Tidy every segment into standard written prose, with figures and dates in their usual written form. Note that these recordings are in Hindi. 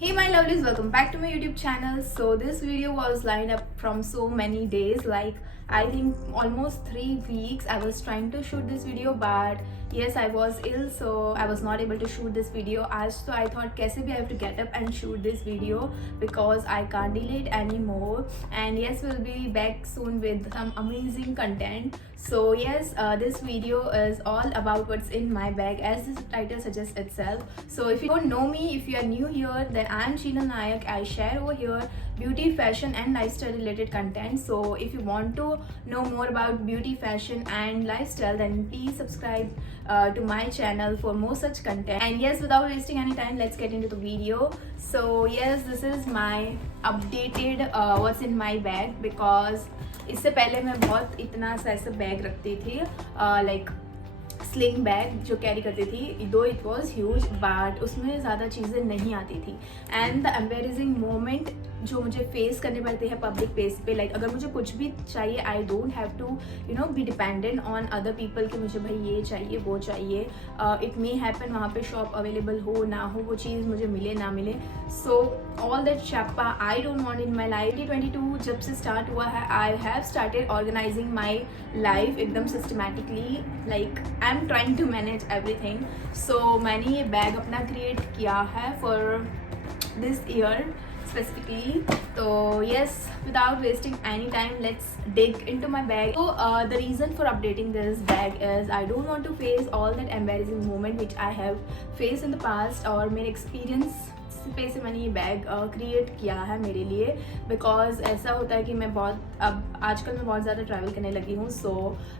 Hey my lovelies, welcome back to my YouTube channel. So this video was lined up from so many days, like I think almost 3 weeks I was trying to shoot this video, but yes, I was ill, so I was not able to shoot this video. So I thought kaise bhi I have to get up and shoot this video because I can't delay it anymore. And yes, we'll be back soon with some amazing content. So yes, this video is all about what's in my bag, as the title suggests itself. So if you don't know me, if you are new here, then I'm Sheena Nayak. I share over here beauty, fashion and lifestyle related content. So if you want to know more about beauty, fashion and lifestyle, then please subscribe to my channel for more such content. And yes, without wasting any time, let's get into the video. So yes, this is my updated what's in my bag, because इससे पहले मैं बहुत इतना सा ऐसा बैग रखती थी, लाइक स्लिंग बैग जो कैरी करती थी, दो इट वॉज ह्यूज, बट उसमें ज़्यादा चीज़ें नहीं आती थी. एंड द एम्बेरेसिंग मोमेंट जो मुझे फेस करने पड़ते हैं पब्लिक प्लेस पे, लाइक अगर मुझे कुछ भी चाहिए, I don't have to be dependent on other people कि मुझे भाई ये चाहिए वो चाहिए. इट मे हैपन वहाँ पे शॉप अवेलेबल हो ना हो, वो चीज़ मुझे मिले ना मिले. सो ऑल दैट चप्पा I don't want in my life. 2022 जब से स्टार्ट हुआ है, I have started organising my life एकदम systematically, like I am trying to manage everything. So मैंने ये बैग अपना क्रिएट किया है for this year specifically. So yes, without wasting any time, let's dig into my bag. So the reason for updating this bag is I don't want to face all that embarrassing moment which I have faced in the past, और मेरे experience पे से मैंने ये बैग क्रिएट किया है मेरे लिए. बिकॉज ऐसा होता है कि मैं बहुत अब आजकल मैं बहुत ज़्यादा ट्रैवल करने लगी हूँ. सो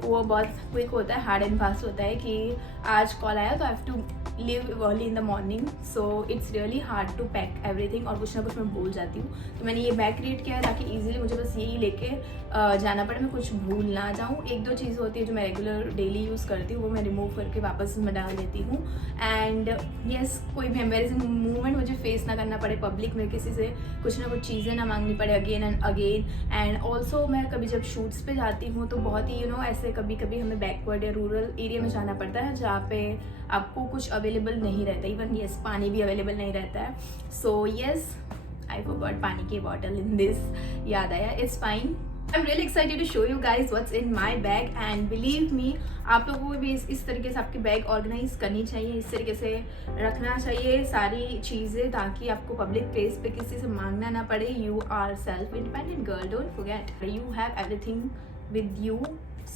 वो बहुत क्विक होता है, हार्ड एंड फास्ट होता है कि आज कॉल आया तो I have to leave early in the morning. So it's really hard to pack everything, और कुछ ना कुछ मैं भूल जाती हूँ. तो मैंने ये बैग क्रिएट किया है ताकि ईजिली मुझे बस यही लेके जाना पड़े, मैं कुछ भूल ना जाऊँ. एक दो चीज़ होती है जो मैं रेगुलर डेली यूज़ करती हूँ, वो मैं रिमूव करके वापस में डाल देती हूँ. एंड येस, कोई भी एम्बेरेसिंग मूवमेंट मुझे फेस ना करना पड़े पब्लिक में, किसी से कुछ ना कुछ चीज़ें ना मांगनी पड़े again and again. And also मैं कभी जब शूट्स पे जाती हूँ तो बहुत ही ऐसे कभी कभी हमें बैकवर्ड या रूरल एरिया में जाना पड़ता है जहाँ पे आपको कुछ अवेलेबल नहीं रहता. इवन येस, पानी भी अवेलेबल नहीं रहता है. सो येस, आई फॉरगॉट पानी की बॉटल इन दिस, याद आया, it's fine. I'm really excited to show you guys what's in my bag, and believe me, आप लोगों को भी इस तरीके से आपकी बैग ऑर्गेनाइज करनी चाहिए, इस तरीके से रखना चाहिए सारी चीज़ें, ताकि आपको पब्लिक प्लेस पे किसी से मांगना ना पड़े. You are self independent girl, don't forget, you have everything with you.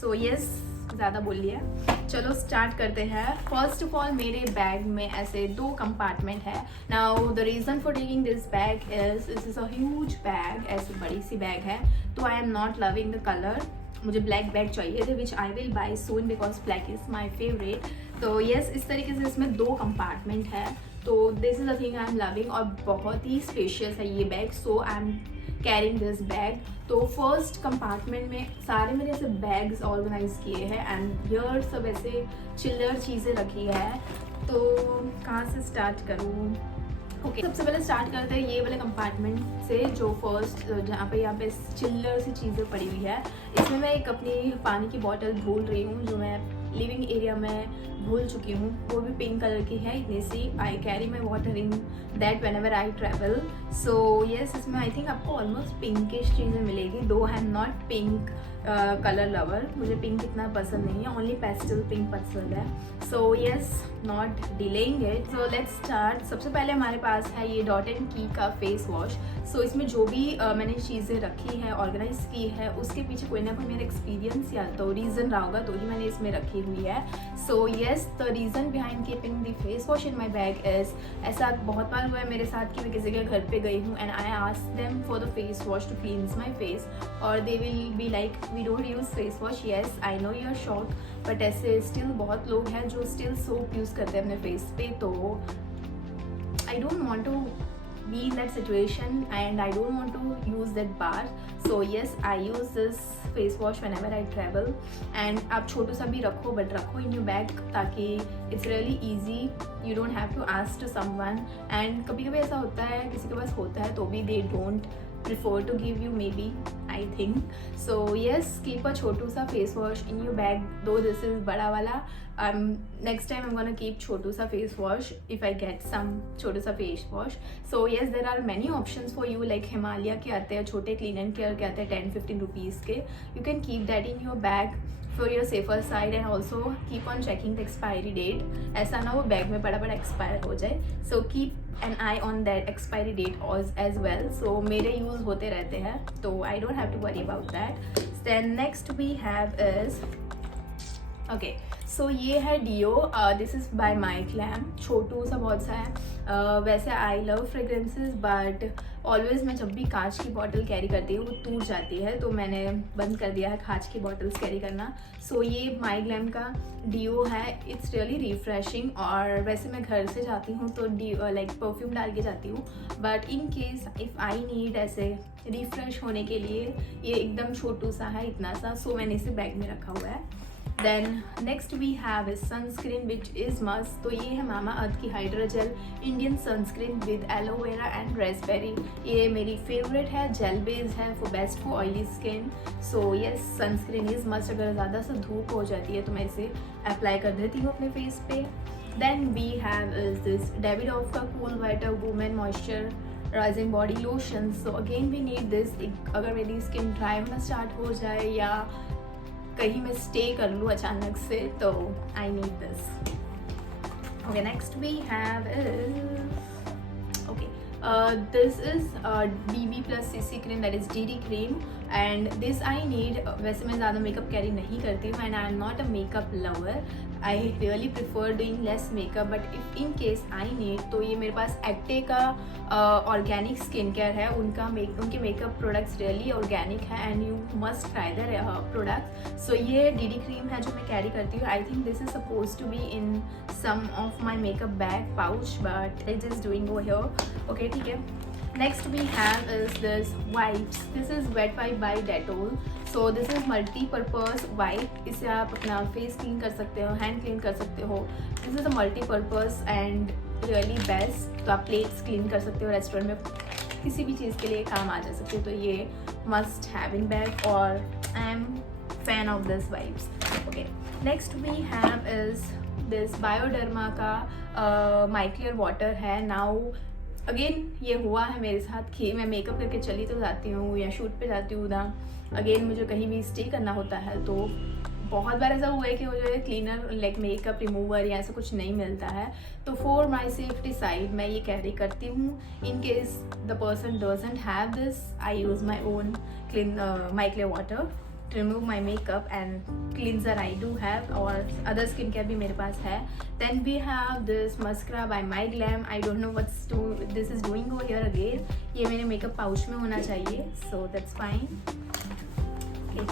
So yes, ज़्यादा बोल लिया, चलो स्टार्ट करते हैं. फर्स्ट ऑफ ऑल, मेरे बैग में ऐसे 2 कंपार्टमेंट है. Now the reason for taking this bag is a huge bag, ऐसी बड़ी सी बैग है. तो I am not loving the colour, मुझे ब्लैक बैग चाहिए थे, which I will buy soon because black is my favourite. तो येस, इस तरीके से इसमें 2 कंपार्टमेंट है. तो this is the thing I am loving, और बहुत ही स्पेशियस है ये bag. So I am carrying this bag. तो फर्स्ट कंपार्टमेंट में सारे मैंने ऐसे बैग्स ऑर्गेनाइज किए हैं, एंड हियर सब ऐसे चिल्लर चीज़ें रखी है. तो कहाँ से स्टार्ट करूँ? ओके, सबसे पहले स्टार्ट करते हैं ये वाले कंपार्टमेंट से, जो फर्स्ट जहाँ पे यहाँ पे चिल्लर सी चीज़ें पड़ी हुई है. इसमें मैं एक अपनी पानी की बॉटल भूल रही हूँ, जो मैं लिविंग एरिया में भूल चुकी हूँ. वो भी पिंक कलर की है, इतनी सी. I carry my water in that whenever I travel. So yes, इसमें आई थिंक आपको ऑलमोस्ट पिंकिश चीज़ें मिलेगी, though I am not pink colour lover, मुझे पिंक इतना पसंद नहीं है, ओनली पेस्टल पिंक पसंद है. So yes, not delaying it, so let's start. सबसे पहले हमारे पास है ये डॉट एंड की का फेस वॉश. सो इसमें जो भी मैंने चीज़ें रखी हैं, ऑर्गेनाइज की है, उसके पीछे कोई ना कोई मेरा एक्सपीरियंस या तो रीज़न रहा होगा, तो ही मैंने इसमें रखी हुई है. So yes, the reason behind keeping the face wash in my bag is, ऐसा बहुत बार हुआ है मेरे साथ कि मैं किसी के घर पे गई हूँ and I ask them for the face wash to cleanse my face, और they will be like we don't use face wash. Yes, I know you are shock, but ऐसे स्टिल बहुत लोग हैं जो स्टिल सोप यूज़ करते हैं अपने फेस पे. तो I don't want to be in that situation and I don't want to use that bar. So yes, I use this face wash whenever I travel. And आप छोटू सा भी रखो, but रखो in your bag, ताकि it's really easy, you don't have to ask to someone. And कभी कभी ऐसा होता है किसी के पास होता है तो भी they don't prefer to give you, maybe, I think. So yes, keep a छोटू सा face wash in your bag, though this is बड़ा वाला. Next time I'm gonna keep छोटू सा face wash if I get some छोटू सा face wash. So yes, there are many options for you, like Himalaya के आते हैं छोटे, Clean and Care के आते हैं 10-15 rupees के. You can keep that in your bag for your safer side, and also keep on checking the expiry date. ऐसा ना वो बैग में बड़ा expire हो जाए. So keep an eye on that expiry date as well. So मेरे use होते रहते हैं, तो I don't have to worry about that. Then next we have is so ये है deo. This is by my glam. छोटू सा बहुत सा है. वैसे I love fragrances, but always मैं जब भी कांच की बॉटल कैरी करती हूँ वो टूट जाती है, तो मैंने बंद कर दिया है कांच की बॉटल्स कैरी करना. सो ये माई ग्लैम का डियो है. It's really refreshing. और वैसे मैं घर से जाती हूँ तो डियो लाइक परफ्यूम डाल के जाती हूँ, but in case if I need ऐसे रिफ्रेश होने के लिए, ये एकदम छोटू सा है, इतना सा. सो मैंने इसे बैग में रखा हुआ है. Then next we have is sunscreen which is must. तो ये है मामा अर्थ की hydrogel Indian sunscreen with aloe vera and raspberry. ये मेरी फेवरेट है, जेल बेस्ड है, for best for oily skin. So yes, sunscreen is must. अगर ज़्यादा सा धूप हो जाती है तो मैं इसे अप्लाई कर देती हूँ अपने फेस पे. Then we have is this Davidoff का cool water women moisturising body lotion. So again we need this. अगर मेरी स्किन ड्राई होना स्टार्ट हो जाए या कहीं मैं स्टे कर लूँ अचानक से, तो I need this. Okay, next we have this is BB plus CC cream, that is DD cream, and this I need. वैसे मैं ज़्यादा मेकअप कैरी नहीं करती हूँ, and I am not a makeup lover. I really prefer doing less makeup, but if in case I need, तो ये मेरे पास एक्टे का ऑर्गेनिक स्किन केयर है. उनके मेकअप प्रोडक्ट्स रियली ऑर्गेनिक है, and you must try the product. So ये DD क्रीम है जो मैं कैरी करती हूँ. I think this is suppose to be in some of my makeup bag pouch, but it is doing oh here. Okay, ठीक है. Next we have is this wipes. This is wet wipe by Dettol. So this is multi-purpose wipe. इससे आप अपना face clean कर सकते हो, hand clean कर सकते हो. This is a multi-purpose and really best. तो आप plates clean कर सकते हो, रेस्टोरेंट में किसी भी चीज़ के लिए काम आ जा सकते हो. तो ये must have in bag, और I am fan of this wipes. Okay. Next we have is this Bioderma का Miclear water है. Now अगेन ये हुआ है मेरे साथ कि मैं मेकअप करके चली तो जाती हूँ या शूट पे जाती हूँ ना, अगेन मुझे कहीं भी स्टे करना होता है, तो बहुत बार ऐसा हुआ है कि मुझे क्लीनर लाइक मेकअप रिमूवर या ऐसा कुछ नहीं मिलता है. तो फॉर माई सेफ्टी साइड मैं ये कैरी करती हूँ. In case the person doesn't have this, I use my own Miclear water to remove my makeup, and cleanser I do have, और other skincare भी मेरे पास है. Then we have this mascara by My Glam. I don't know this is doing over here again. ये मेरे मेकअप पाउच में होना चाहिए, so that's fine. Okay.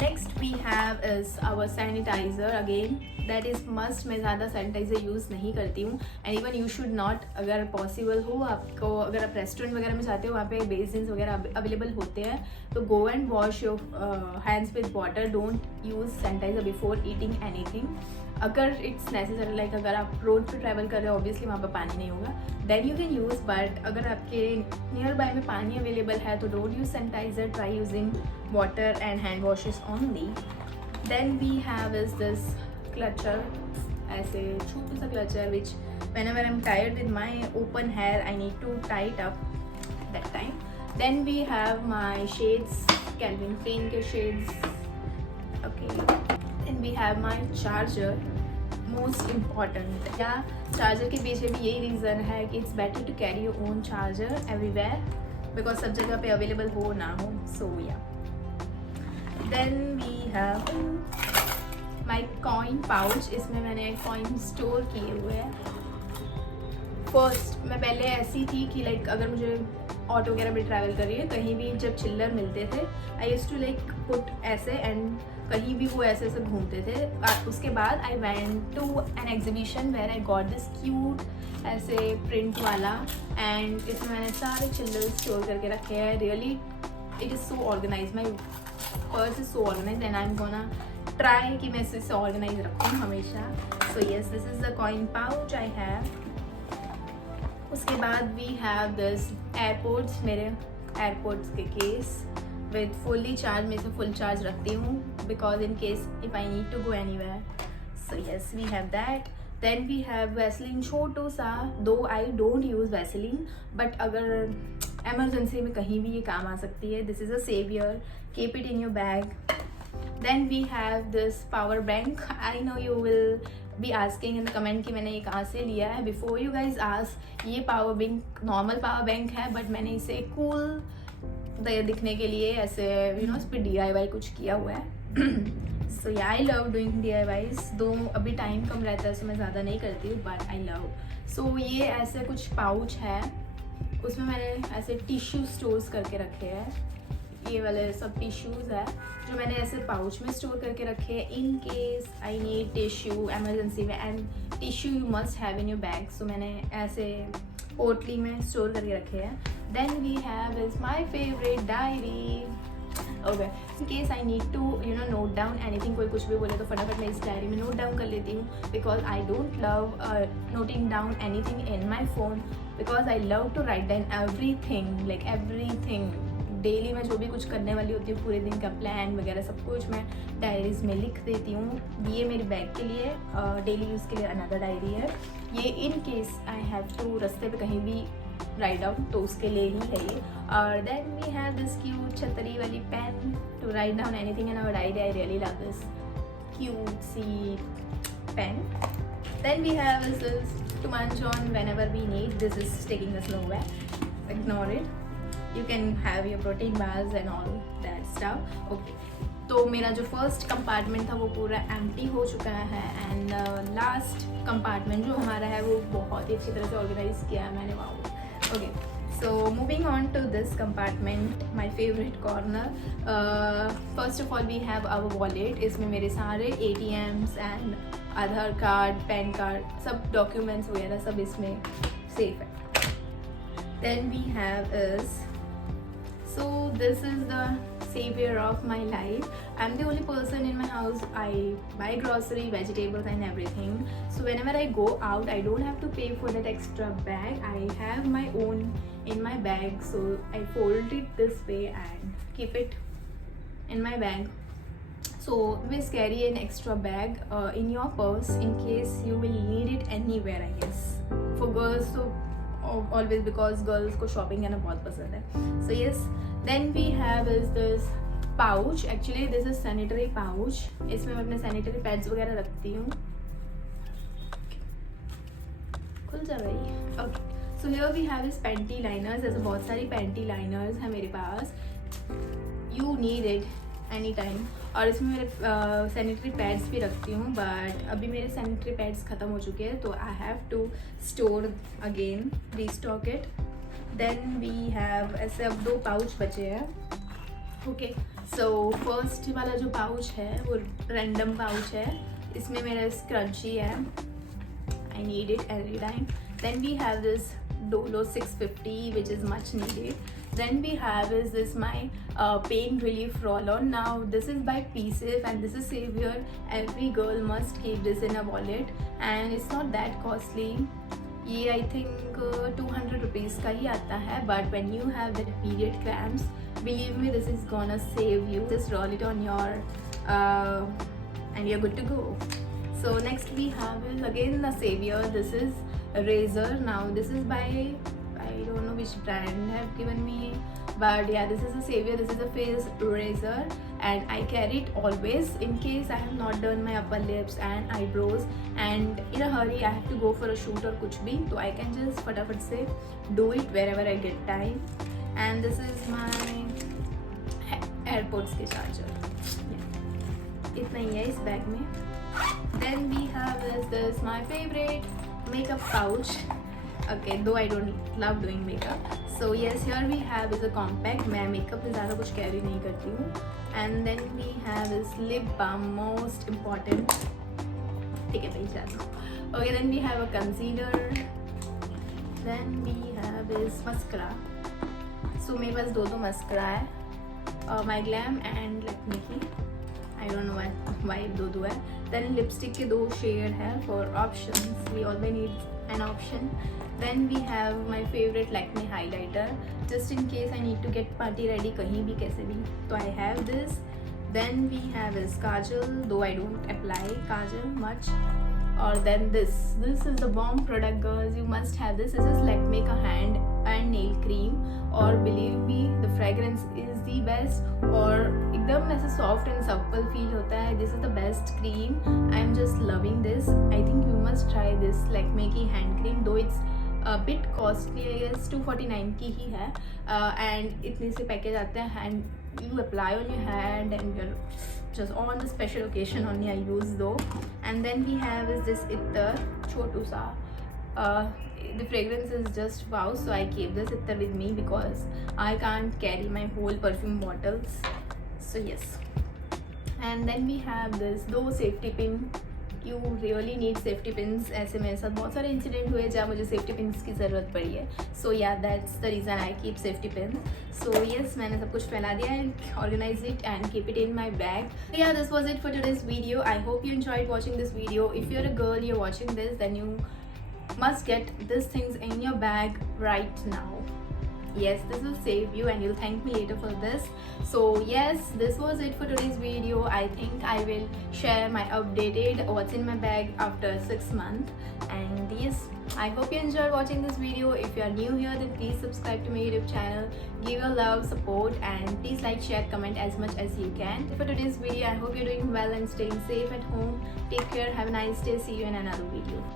Next we have is our sanitizer. Again that is must. मैं ज़्यादा सैनिटाइज़र यूज़ नहीं करती हूँ, and even you should not. अगर पॉसिबल हो आपको, अगर आप रेस्टोरेंट वगैरह में जाते हो वहाँ पे बेसिन्स वगैरह अवेलेबल होते हैं, तो go and wash your hands with water. Don't use sanitiser before eating anything. अगर इट्स नेसेसरी, लाइक अगर आप रोड पे ट्रैवल कर रहे हो, ऑब्वियसली वहाँ पर पानी नहीं होगा, then you can use. But अगर आपके नियर बाय में पानी अवेलेबल है तो don't use sanitiser. Try using water and hand washes only. Then we have is this clutcher, ऐसे छोटा सा clutcher which whenever I'm tired with my open hair I need to tie it up that time. Then we have my shades, Calvin Klein के shades. Okay. Then we have my charger, most important. या चार्जर के पीछे भी यही रीज़न है कि it's better to carry your own charger everywhere, because सब जगह पे अवेलेबल हो ना हो. So yeah. Then we have my coin pouch. इसमें मैंने कॉइन स्टोर किए हुए हैं. फर्स्ट मैं पहले ऐसी थी कि लाइक अगर मुझे ऑटो वगैरह में ट्रैवल कर रही है, कहीं भी जब चिल्लर मिलते थे, I used to like put ऐसे, एंड कहीं भी वो ऐसे ऐसे घूमते थे. उसके बाद I went to an exhibition where I got this cute ऐसे प्रिंट वाला, एंड इसमें मैंने सारे चिल्लर स्टोर करके रखे हैं. Really it is so organise. My purse is so organise, and I am gonna try कि मैं इसे ऑर्गेनाइज रखूँ हमेशा. So yes, this is the coin pouch I have. उसके बाद वी हैव दिस एयरपोर्ट्स. मेरे एयरपोर्ट्स के केस विद फुल्ली चार्ज, में से फुल चार्ज रखती हूँ because in case if I need to go anywhere. So yes, we have that. Then we have Vaseline छोटू सा, though I don't use Vaseline, but अगर एमरजेंसी में कहीं भी ये काम आ सकती है. This is a saviour, keep it in your bag. Then we have this power bank. I know you will be asking in the comment कि मैंने ये कहाँ से लिया है. Before you guys ask, ये power bank normal power bank है, but मैंने इसे cool दिखने के लिए ऐसे इस पर DIY कुछ किया हुआ है. So yeah, I love doing DIYs. दो अभी टाइम कम रहता है so मैं ज़्यादा नहीं करती हूँ, but I love. So ये ऐसे कुछ पाउच है, उसमें मैंने ऐसे टिश्यू स्टोर्स करके रखे हैं. ये वाले सब टिश्यूज़ है जो मैंने ऐसे पाउच में स्टोर करके रखे हैं in case I need tissue emergency में. And tissue you must have in your bag, so मैंने ऐसे पोटली में स्टोर करके रखे हैं. Then we have is my favourite diary. Okay, in case I need to note down anything, कोई कुछ भी बोले तो फटाफट मैं इस डायरी में नोट डाउन कर लेती हूँ because I don't love noting down anything in my phone because I love to write down everything, like everything. Daily मैं जो भी कुछ करने वाली होती हूँ, पूरे दिन का प्लान वगैरह सब कुछ मैं डायरीज़ में लिख देती हूँ. ये मेरे बैग के लिए, डेली यूज़ के लिए अनदर डायरी है. ये in case I have to रास्ते पे कहीं भी राइट डाउन तो उसके लिए ही है ये. और then we have this cute छतरी वाली pen to write down anything in our diary. I really love this cutesy pen. Then we have this to munch on whenever we need. This is taking us nowhere, ignore it. You can have your protein bars and all that stuff. Okay, तो मेरा जो फर्स्ट कंपार्टमेंट था वो पूरा एम्प्टी हो चुका है. एंड लास्ट कंपार्टमेंट जो हमारा है वो बहुत ही अच्छी तरह से ऑर्गेनाइज किया है मैंने. Wow. Okay, so moving on to this compartment, my favourite corner. First of all we have our wallet. इसमें मेरे सारे ATMs and Aadhaar card, PAN card, सब डॉक्यूमेंट्स वगैरह सब इसमें सेफ है. Then we have is, so this is the savior of my life. I'm the only person in my house. I buy grocery, vegetables and everything. So whenever I go out, I don't have to pay for that extra bag. I have my own in my bag. So I fold it this way and keep it in my bag. So always carry an extra bag in your purse in case you will need it anywhere, I guess. For girls, so always, because girls को shopping करना बहुत पसंद है. So yes, then we have is this pouch. Actually this is sanitary pouch. इसमें मैं अपने sanitary pads वगैरह रखती हूँ. खुल जा रही है. Okay, so here we have is panty liners. ऐसे बहुत सारी panty liners है मेरे पास. You need it anytime. और इसमें मेरे सैनिटरी पैड्स भी रखती हूँ, बट अभी मेरे सैनिटरी पैड्स ख़त्म हो चुके हैं तो I have to store again, restock it. Then we have ऐसे अब 2 पाउच बचे हैं. ओके, सो फर्स्ट वाला जो पाउच है वो रैंडम पाउच है. इसमें मेरा स्क्रंची है, I need it every time. Then we have this Dolo 650 which is much needed. Then we have is this my pain relief roll-on. Now this is by PSIF and this is Savior. Every girl must keep this in a wallet and it's not that costly. ये I think 200 rupees का ही आता है, but when you have that period cramps, believe me, this is gonna save you. Just roll it on your and you're good to go. So next we have is again the Savior. This is a razor. Now this is by, I don't know which brand have given me, but yeah, this is a Savior. This is a face razor and I carry it always in case I have not done my upper lips and eyebrows and in a hurry I have to go for a shoot or कुछ भी, तो I can just फटाफट से do it wherever I get time. And this is my AirPods के charger. इतना ही है इस बैग में. Then we have this my favorite makeup pouch. Okay, though I don't love doing makeup. So yes, here we have is a compact. मैं makeup में ज़्यादा कुछ carry नहीं करती हूँ. And then we have is lip balm, most important. ठीक है, पेज डाल दो. Okay, then we have a concealer. Then we have is mascara. So मेरे पास 2 mascara है. My Glam and Lakme की. I don't know why 2 है. Then lipstick के 2 शेड है for options. We always need an option. Then we have my favorite Lakme highlighter, just in case I need to get party ready kahin bhi kaise bhi, so I have this. Then we have is kajal, though I don't apply kajal much. Or then this is the bomb product, girls. You must have this. This is Lakme ka hand and nail cream, और believe me the fragrance is the best, और एकदम ऐसे soft and supple feel होता है. This is the best cream. I am just loving this. I think you must try this Lakme की hand cream, though it's a bit costly, I guess 249 की ही है, and इतने से पैकेज आते हैं, and you apply on your hand and you're just on the special occasion only I use though. And then we have is this Ittar chotu sa. The fragrance is just wow, so I keep this Ittar with me because I can't carry my whole perfume bottles, so yes. And then we have this दो safety pin. You really need safety pins. ऐसे मेरे साथ बहुत सारे इंसिडेंट हुए जहाँ मुझे सेफ्टी पिन्स की ज़रूरत पड़ी है. So yeah that's the reason I keep safety pin. So yes, मैंने सब कुछ फैला दिया है, organise it and keep it in my bag. Yeah this was it for today's video. I hope you enjoyed watching this video. If you are a girl, you are watching this, then you must get these things in your bag right now. Yes, this will save you and you'll thank me later for this. So yes, this was it for today's video. I think I will share my updated what's in my bag after 6 months. And yes, I hope you enjoyed watching this video. If you are new here, then please subscribe to my YouTube channel, give your love, support, and please like, share, comment as much as you can. For today's video, I hope you're doing well and staying safe at home. Take care, have a nice day, see you in another video.